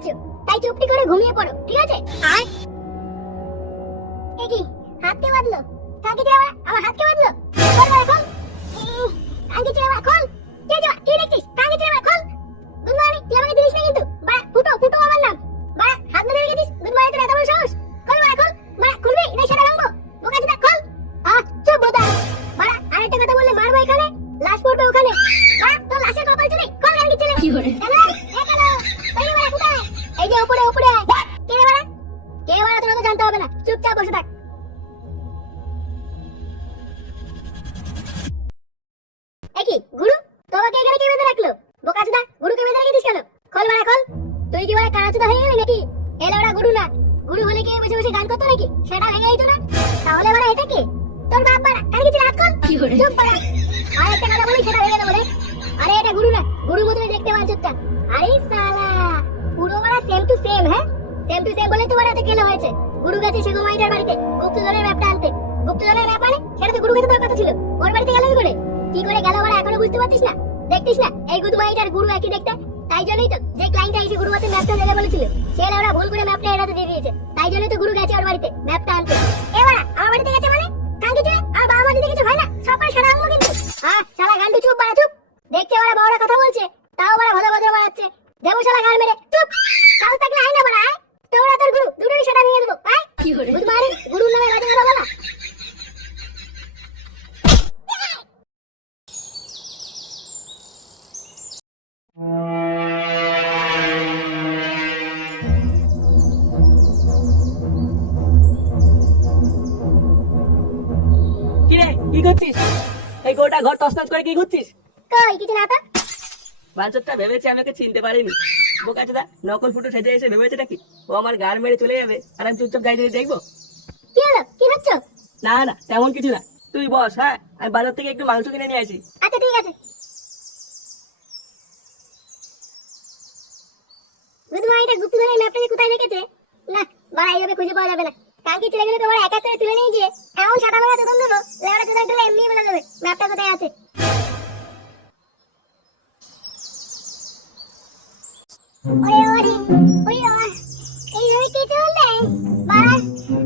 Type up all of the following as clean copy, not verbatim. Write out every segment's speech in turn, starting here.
আছো, তাই চুপটি করে ঘুমিয়ে পড়ো, ঠিক আছে? আর কি হাত কে বাঁধলো? কাকে ছেড়ে আমার হাত কে বাঁধলো? খোল বাড়া খোল। কাকে ছেড়ে বাড়া খোল। কে যা কি দেখছিস? কাকে ছেড়ে বাড়া খোল। গুড মর্নিং, তুই আমাকে দিলিস না কিন্তু। বাড়া ফুটো ফুটো আমার নাম। বাড়া হাত ধরে রেখেছিস। গুড মর্নিং, তোর এত বড় সাহস। খোল বাড়া খোল। বাড়া খুলবি না সেটা ভাঙবো। বোকা চোদা খোল। চুপ বোদা। বাড়া আরেকটা কথা বললে মারবো এখানে। লাশ পড়বে ওখানে। বাড়া তোর লাশের কপাল চুরি। খোল কাকে ছেড়ে। কি করে? এই বাড়া কোথায়? এই যে উপরে উপরে আয়। কে রে বাড়া? কে বাড়া তোর তো জানতে হবে না। চুপচাপ বসে থাক। কি গুরু তোমাকে এখানে কে বেঁধে রাখলো? বোকাচোদা গুরুকে বেঁধে রেখেছিস কেন? খোল বাড়া খোল। তুই কি বাড়া কানাচোদা হয়ে গেলি নাকি? এলে ওরা গুরু না, গুরু হলে কি বসে বসে গান করতো নাকি? সেটা ভেঙে দিত না। তাহলে বাড়া এটা কি? তোর বাপ বাড়া কার কিছু হাত খোল। চুপ বাড়া। আর একটা কথা বলি সেটা ভেঙে দেবো রে। আরে এটা গুরু না, গুরুর মতই দেখতে বাঞ্চুরটা। আরে শালা পুরো বাড়া সেম টু সেম। হ্যাঁ সেম টু সেম বলে তো বাড়া এত কেলো হয়েছে। গুরু গেছে সেগো মাইটার বাড়িতে গুপ্তধনের ম্যাপটা আনতে। গগুপ্তধনের ম্যাপ মানে সেটা তো গুরু গেছে তোর কথা ছিল। ওর বাড়িতে গেল কি করে গেল বড় এখনো বুঝতে পারছিস না? দেখতিস না এই গুদমাইটার গুরু একই দেখতে। তাই জন্যই তো যে ক্লায়েন্টটা এসে গুরু হাতে ম্যাপটা দেবে বলেছিল সে ওরা ভুল করে ম্যাপটা এড়াতে দিয়ে দিয়েছে। তাই জন্যই তো গুরু গেছে ওর বাড়িতে ম্যাপটা আনতে। এবার আমার বাড়িতে গেছে মানে কাঙ্কি চলে আর বাবা বাড়িতে কিছু হয় না সব করে সারা আনবো কিন্তু। শালা গান্ডু চুপ বাড়া চুপ। দেখছে ওরা বড়রা কথা বলছে তাও বড় ভদ্র ভদ্র বাড়াচ্ছে। দেবো শালা গাল মেরে চুপ। সাহস থাকলে আয় না বড়া আয়। তোরা তোর গুরু দুটোরই সেটা নিয়ে দেবো। আয় কি করে গুদমারি গুরুর নামে বাজে কথা বলা। কি করছিস? এই গোটা ঘর তছনছ করে কি করছিস? কই কিছু না তো। বাঞ্চরটা ভেবেছে আমাকে চিনতে পারিনি। বোকাচোদা নকল ফুটো সেজে এসে ভেবেছে নাকি ও আমার গাল মেরে চলে যাবে আর আমি চুপচাপ গাড়ি দিয়ে দেখবো? কি হলো কি হচ্ছে? না না তেমন কিছু না, তুই বস। হ্যাঁ আমি বাজার থেকে একটু মাংস কিনে নিয়ে আসি। আচ্ছা ঠিক আছে। গুদমাইটা গুপ্তধনের ম্যাপটা কোথায় রেখেছে? না বাড়া এইভাবে খুঁজে পাওয়া যাবে না। কালকে ছেলে গেলে তোমার এক এক করে তুলে নিয়ে গিয়ে এমন সাদা মারা চোদন দেবো লেওড়া চোদন তুলে এমনি বলে দেবে ম্যাপটা কোথায় আছে। ওরে ওরে ওরে এইভাবে কে চলবে? বাড়া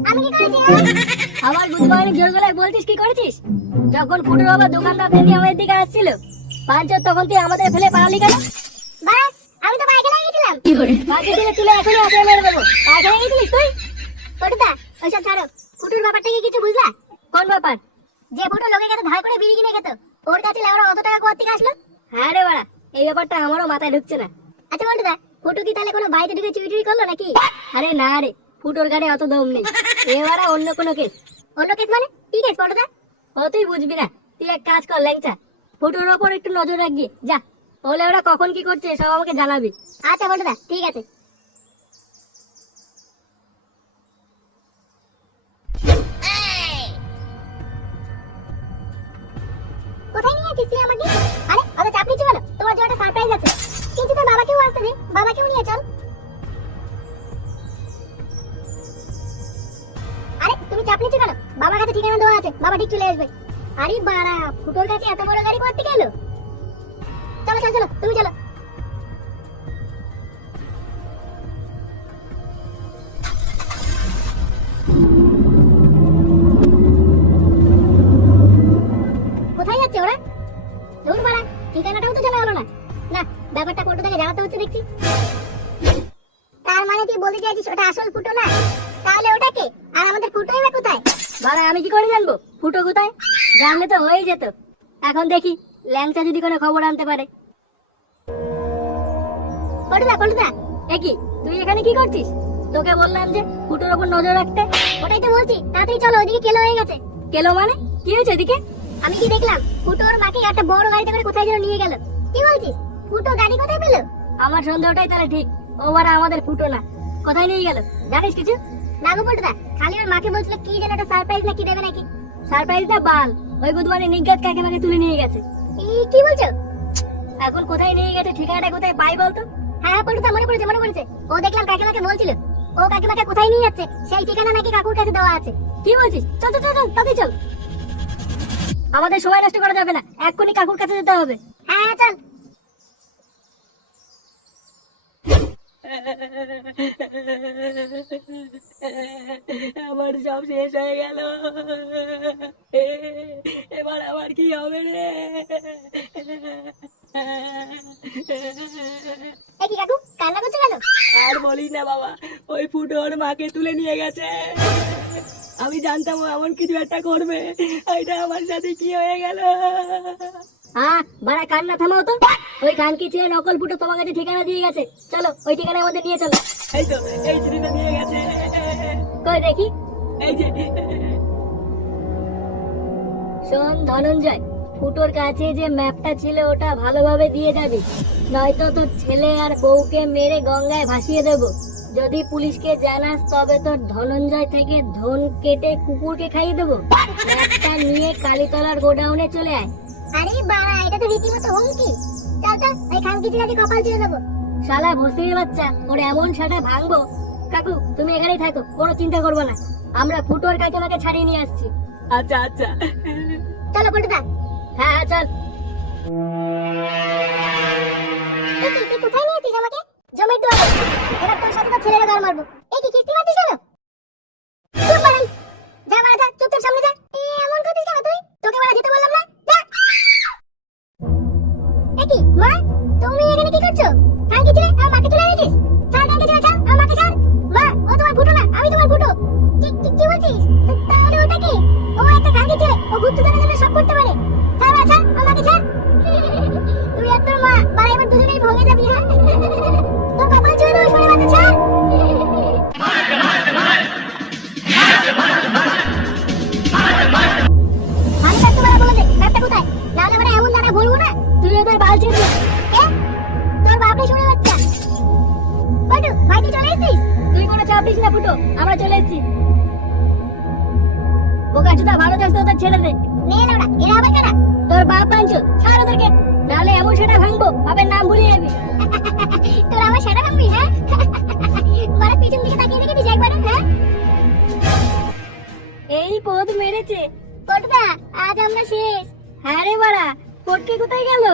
আমি কি করেছি? আমার গুদমাইনি জোর গলায় বলছিস কি করেছিস? যখন ফুটোর বাবা দোকানদার নিয়ে আমাদের দিকে আসছিল পাঁচজন তখন তুই আমাদের ফেলে পালালি কেন? বাড়া আমি তো পায়খানায় গেছিলাম। কি করে কাকে দিলে তুলে এখনই আসে মেরে দেবো। পায়খানায় গেছিলিস তুই? ফটুদা ওইসব ছাড়ো। ফুটুর ব্যাপারটা কি কিছু বুঝলা? কোন ব্যাপার? যে ফুটো লোকের কাছে ধার করে বিড়ি কিনে খেত ওর কাছে লেওড়া অত টাকা কোথা থেকে আসলো? হ্যাঁ রে বাড়া এই ব্যাপারটা আমারও মাথায় ঢুকছে না। আচ্ছা বলটুদা ফুটু কি তাহলে কোনো বাড়িতে ঢুকে চুরি টুরি করলো নাকি? আরে না রে ফুটোর গাড়ি অত দম নেই। এবারে অন্য কোনো কেস। অন্য কেস মানে কি কেস ফটুদা? ও তুই বুঝবি না, তুই এক কাজ কর ল্যাংচা, ফুটোর ওপর একটু নজর রাখবি যা। বলে ওরা কখন কি করছে সব আমাকে জানাবি। আচ্ছা ফটুদা ঠিক আছে। কোথায় নিয়ে যাচ্ছিস তুই আমাকে? আরে অত চাপ নিচ্ছ কেন? তোমার জন্য একটা সারপ্রাইজ আছে। কিন্তু তোর বাবাকেও আসতে দে, বাবাকেও নিয়ে চল। আরে তুমি চাপ নিচ্ছ কেন? বাবার কাছে ঠিকানা দেওয়া আছে, বাবা ঠিক চলে আসবে। আরে বাড়া ফুটোর কাছে এত বড় গাড়ি কোথা থেকে এলো? চলো চলো চলো তুমি চলো। কোথায় যাচ্ছে ওরা? দূর বাড়া ঠিকানাটাও তো জানা হলো না। না ব্যাপারটা ফটো থেকে জানাতে হচ্ছে দেখছি। তার মানে তুই বলতে চাইছিস ওটা আসল ফুটো না? তাহলে ওটা কে? আর আমাদের ফুটোই বা কোথায়? বাড়া আমি কি করে জানবো ফুটো কোথায়? জানলে তো হয়েই যেত। এখন দেখি ল্যাংচা যদি কোনো খবর আনতে পারে। ফটোদা ফটোদা এ কি তুই এখানে কি করছিস? তোকে বললাম যে ফুটোর ওপর নজর রাখতে। ওটাই তো বলছি তাড়াতাড়ি চলো ওদিকে কেলো হয়ে গেছে। কেলো মানে কি হয়েছে এদিকে? আমি কি দেখলাম ফুটোর মাকে একটা বড় গাড়িতে করে কোথায় যেন নিয়ে গেল। কি বলছিস? ফুটো গাড়ি কোথায় পেলো? আমার সন্দেহটাই তাহলে ঠিক। ও বাড়া আমাদের ফুটো না। কোথায় নিয়ে গেল জানিস কিছু? না গো ফটোদা খালি ওর মাকে বলছিল কি যেন একটা সারপ্রাইজ না কি দেবে নাকি। সারপ্রাইজ না বাল, ওই বুধবারে নিজ্ঞাত কাকিমাকে তুলে নিয়ে গেছে। কি বলছো? এখন কোথায় নিয়ে গেছে ঠিকানাটা কোথায় পাই বলতো? হ্যাঁ ফটোদা মনে পড়েছে মনে পড়েছে। ও দেখলাম কাকিমাকে বলছিল ও কাকিমাকে কোথায় নিয়ে যাচ্ছে সেই ঠিকানা নাকি কাকুর কাছে দেওয়া আছে। কি বলছিস? চল চল চল তাড়াতাড়ি চল। আমাদের সময় নষ্ট করা যাবে না, এক্ষুনি কাকুর কাছে যেতে হবে। হ্যাঁ চল। সব শেষ হয়ে গেল। এবার আমার কি হবে রে? এ কি কাকু কান্না করছো কেন? আর বলিস না বাবা, ওই ফুটো ওর মাকে তুলে নিয়ে গেছে। আমি জানতাম ও এমন কিছু একটা করবে, এটা আমার সাথে কি হয়ে গেল? বাড়া কান্না থামাও তো। ওই কানকি ছেলে নকল ফুটো তোমার কাছে ঠিকানা দিয়ে গেছে, চলো ওই ঠিকানায় আমাদের নিয়ে চলো। এই তো এই চিঠিটা নিয়ে গেছে। কই দেখি। এই যে শোন ধনঞ্জয়, ফুটোর কাছে যে ম্যাপটা ছিল ওটা ভালোভাবে দিয়ে যাবি, নয়তো তোর ছেলে আর বউকে মেরে গঙ্গায় ভাসিয়ে দেব। যদি পুলিশকে জানাস তবে তোর ধনঞ্জয় থেকে ধন কেটে কুকুরকে খাইয়ে দেবো। ম্যাপটা নিয়ে কালীতলার গোডাউনে চলে আয়। আরে বাড়া, এটা তো রীতিমতো হুমকি। চল তো ওই খানকি ছেলেকে কপাল ছেড়ে দেবো। শালা ভস্তির বাচ্চা, ওর এমন সাটা ভাঙবো। কাকু তুমি এখানেই থাকো, কোনো চিন্তা করবো না, আমরা ফুটোর কাকিমাকে ছাড়িয়ে নিয়ে আসছি। আচ্ছা আচ্ছা। চলো পল্টুদা। হ্যাঁ চল। তুই কোথায় নিয়েছিস আমাকে? জমির দুয়ারে। এবার তোর সাথে তো ছেলেরা গাল মারবো। এই কি কিস্তি মারছিস কেন? চুপ বাড়ান। যা বাড়া যা, চুপচাপ সামনে যা। এমন করছিস কেন তুই? তোকে বাড়া যেতে বললাম না। যা। এ কি মা, তুমি এখানে কি করছো? খানকি ছেলে আমার মাকে তুলে এনেছিস? ছাড় খানকি ছেলে, ছাড় আমার মাকে ছাড়। মা, ও তোমার ফুটো না, আমি তোমার ফুটো। কি বলছিস? তাহলে ওটা কি? ও একটা খানকি ছেলে, ও গুপ্তধনের জন্য সব করতে পারে। ছাড় বাড়া, ছাড় আমার মাকে ছাড়। তুই আর তোর মা বাড়া এবার দুজনেই ভগে যাবি। হ্যাঁ তোর কপাল ছুঁয়ে দেবো, শোনে বাচ্চা, ছাড়। ভালো থাকতে পারা বলে দে, ব্যাগটা কোথায়? নাহলে আমরা এমন দানা ভরবো না। তুই ওদের বাল ছেড়ে দে। কে? তোর বাপ নেই শুনে বাচ্চা। পল্টু ভাই তুই চলে এসেছিস? তুই কোনো চাপ নিস না ফুটো, আমরা চলে এসেছি। বোকা চোদা, ভালো চাস তো ওদের ছেড়ে দে। নে লাউডা, এরা আবার কারা? তোর বাপ বাঞ্চো, ছাড় ওদেরকে, নাহলে এমন সেটা ভাঙবো বাপের নাম ভুলে যাবি। তোর আমার সেটা ভাঙবি? হ্যাঁ বাড়া পিছন দিকে তাকিয়ে দেখেছিস একবার? হ্যাঁ এই পদ মেরেছে। পল্টুদা, আজ আমরা শেষ। হ্যাঁ রে বাড়া, ফটকে কোথায় গেল?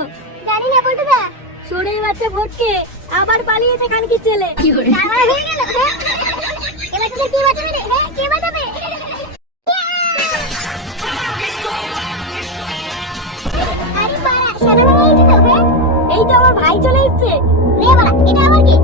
জানি না পল্টুদা। সরে বাচ্চা ফটকে আবার পালিয়েছে খানকির ছেলে। তারপরে হয়ে গেল। হ্যাঁ এবার তোদের কে বাঁচাবে রে? হ্যাঁ কে বাঁচাবে? আরে বাড়া, সেটা ভাঙা এটা তো। হ্যাঁ এই তো আমার ভাই চলে এসেছে। রে বাড়া, এটা আবার কি?